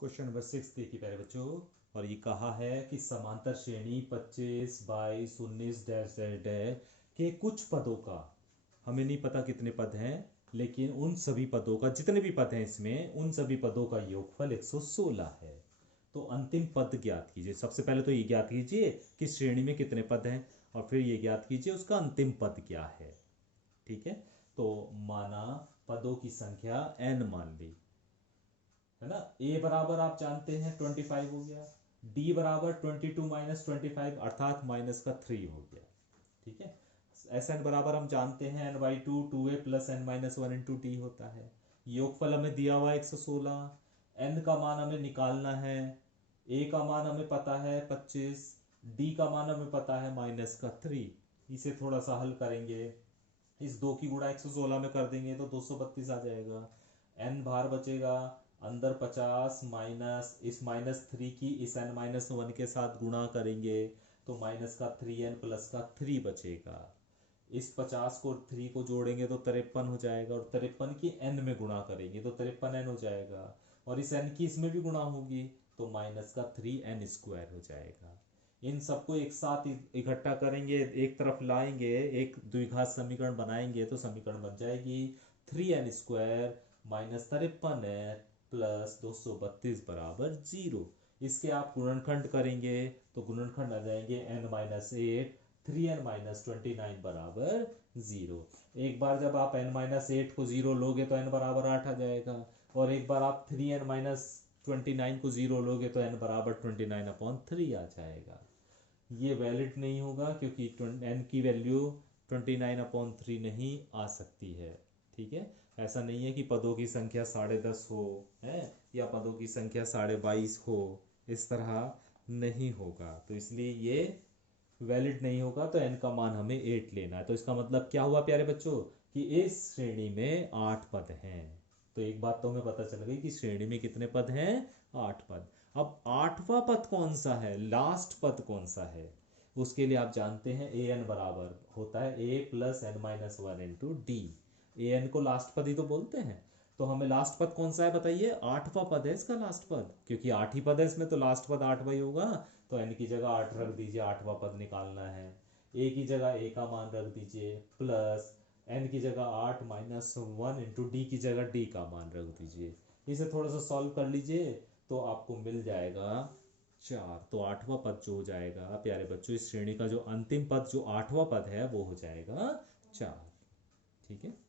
Question number 6 देखिए प्यारे बच्चों। और ये कहा है कि समांतर श्रेणी 25 22 19 डैश डैश डैश के कुछ पदों का, हमें नहीं पता कितने पद हैं, लेकिन उन सभी पदों का, जितने भी पद हैं इसमें, उन सभी पदों का योगफल 116 है। तो अंतिम पद ज्ञात कीजिए। सबसे पहले तो ये ज्ञात कीजिए कि श्रेणी में कितने पद हैं, और फिर ये ज्ञात कीजिए उसका अंतिम पद क्या है। ठीक है, तो माना पदों की संख्या n मान ली, है ना। a बराबर आप जानते हैं 25 हो गया, d बराबर 22 माइनस 25 अर्थात माइनस का 3 हो गया। ठीक है, Sn बराबर हम जानते हैं n/2 2a plus n minus 1 into D होता है। योगफल हमें दिया हुआ 116, n का मान हमें निकालना है, a का मान हमें पता है 25, d का मान हमें पता है माइनस का 3। इसे थोड़ा सा हल करेंगे, इस 2 की गुणा 116 में कर देंगे तो 232 आ जाएगा। n बाहर बचेगा, अंदर 50 माइनस इस -3 की इस n-1 के साथ गुणा करेंगे तो माइनस का 3n प्लस का 3 बचेगा। इस 50 को 3 को जोड़ेंगे तो 53 हो जाएगा, और 53 की n में गुणा करेंगे तो 53n हो जाएगा, और इस n की इसमें भी गुणा होगी तो माइनस का 3n स्क्वायर हो जाएगा। इन सबको एक साथ इकट्ठा करेंगे, एक तरफ लाएंगे, एक द्विघात समीकरण बनाएंगे तो समीकरण बन जाएगी 3n square minus 53n plus 232 बराबर 0। इसके आप गुणनखंड करेंगे तो गुणनखंड आ जाएंगे n-8 3n-29 बराबर 0। एक बार जब आप n-8 को 0 लोगे तो n बराबर 8 आ जाएगा, और एक बार आप 3n-29 को 0 लोगे तो n बराबर 29/3 आ जाएगा। ये वैलिड नहीं होगा क्योंकि n की वैल्यू 29/3 नहीं आ सकती है। ठीक है, ऐसा नहीं है कि पदों की संख्या 10.5 हो, है, या पदों की संख्या 22.5 हो, इस तरह नहीं होगा। तो इसलिए ये वैलिड नहीं होगा, तो n का मान हमें 8 लेना है। तो इसका मतलब क्या हुआ प्यारे बच्चों कि इस श्रेणी में 8 पद हैं। तो एक बात तो हमें पता चल गई कि श्रेणी में कितने पद हैं, 8 पद। अब 8वां पद कौन सा है, लास्ट पद कौन सा है, उसके लिए आप जानते हैं an बराबर होता है a plus n-1 into D. an को लास्ट पद ही तो बोलते हैं। तो हमें लास्ट पद कौन सा है बताइए, 8वां पद है इसका लास्ट पद, क्योंकि 8 ही पद है इसमें, तो लास्ट पद 8वां ही होगा। तो n की जगह 8 रख दीजिए, 8वां पद निकालना है। a की जगह a का मान रख दीजिए, प्लस n की जगह 8 माइनस 1 इंटू डी की जगह d का मान रख दीजिए। इसे थोड़ा सा सॉल्व कर लीजिए तो आपको मिल जाएगा 4। तो 8वां पद जो हो जाएगा प्यारे बच्चों, इस श्रेणी का जो अंतिम पद जो 8वां पद है वो हो जाएगा 4। ठीक है।